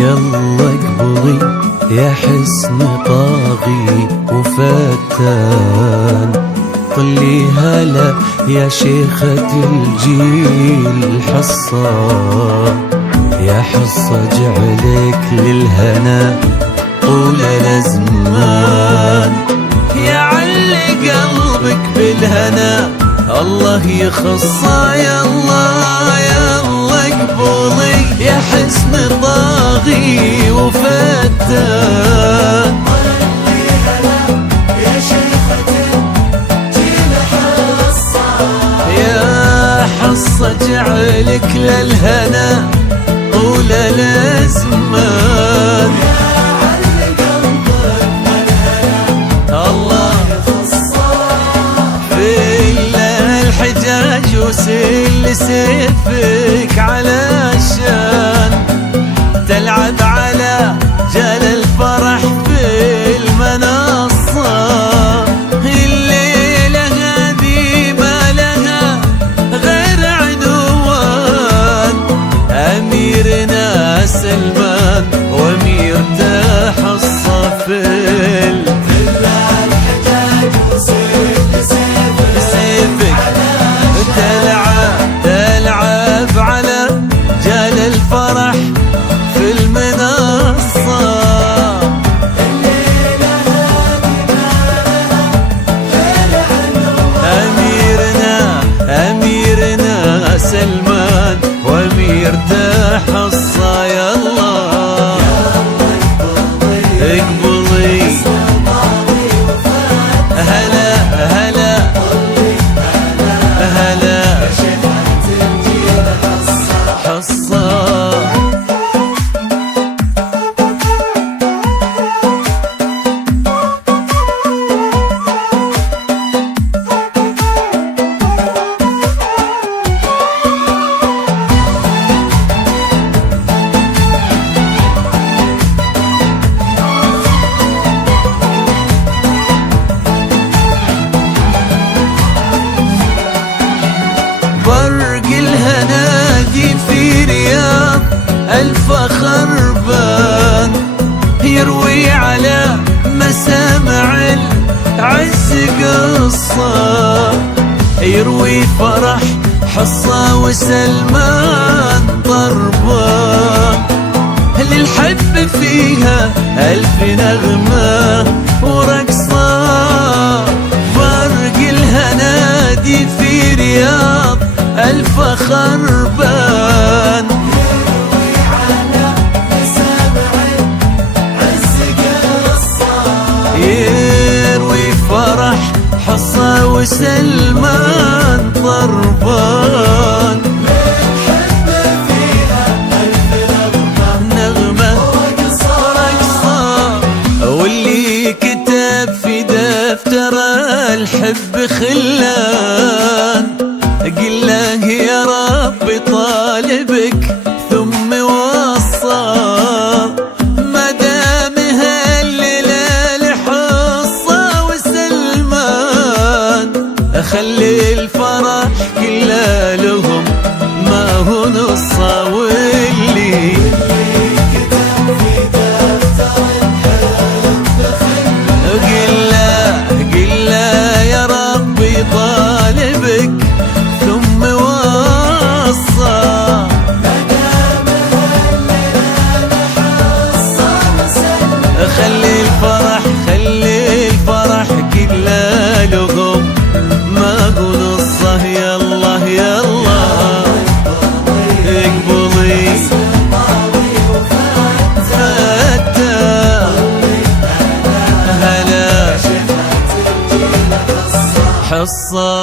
يلا اقبضي يا حسن طاغي وفتان، طلي هلا يا شيخة الجيل حصة، يا حصة جعلك للهنا طول الأزمان، يا علي قلبك بالهنا الله يخصه. يلا يلا اقبضي يا حسن طاغي وفتان، يا شيخة الجيل حصة، يا حصة جعلك للهنا طول الأزمان، الله في الحجاج وسل سيفك علشان تلعب على جال الفرح في المنصة. الليلة هذه ما لها غير عنوان، أميرنا سلمان وأميرته حصة في الحجاج وسل سيفك تلعب على جال الفرح في المنصة. الليلة هذه ما لها غير عنوان، أميرنا سلمان وأميرته حصة. يلا اقبضي هلا هلا هلا شيخة الجيل حصة. برق الهنادي في رياض الفخر بان، يروي على مسامع العز قصة، يروي فرح حصة وسلمان ضربان، للحب فيها ألف نغمة ورقصة. برق الهنادي في رياض الفخر بان، يروي على مسامع العز قصة، يروي فرح حصة وسلمان ضربان، للحب فيها ألف نغمة ورقصة. واللي كتب في دفتر الحب خلان، قل له يا رب طالبك ثم وصى، ما دام هالليلة لحصة وسلمان، خلي الفرح كله لهم ما هو نصة. واللي كتب في دفتر الحب قل له يا ربي طالبك ثم وصى، خلي الفرح كله لهم ما هو نصه. يلا يلا اقبضي فتى هلا حصة.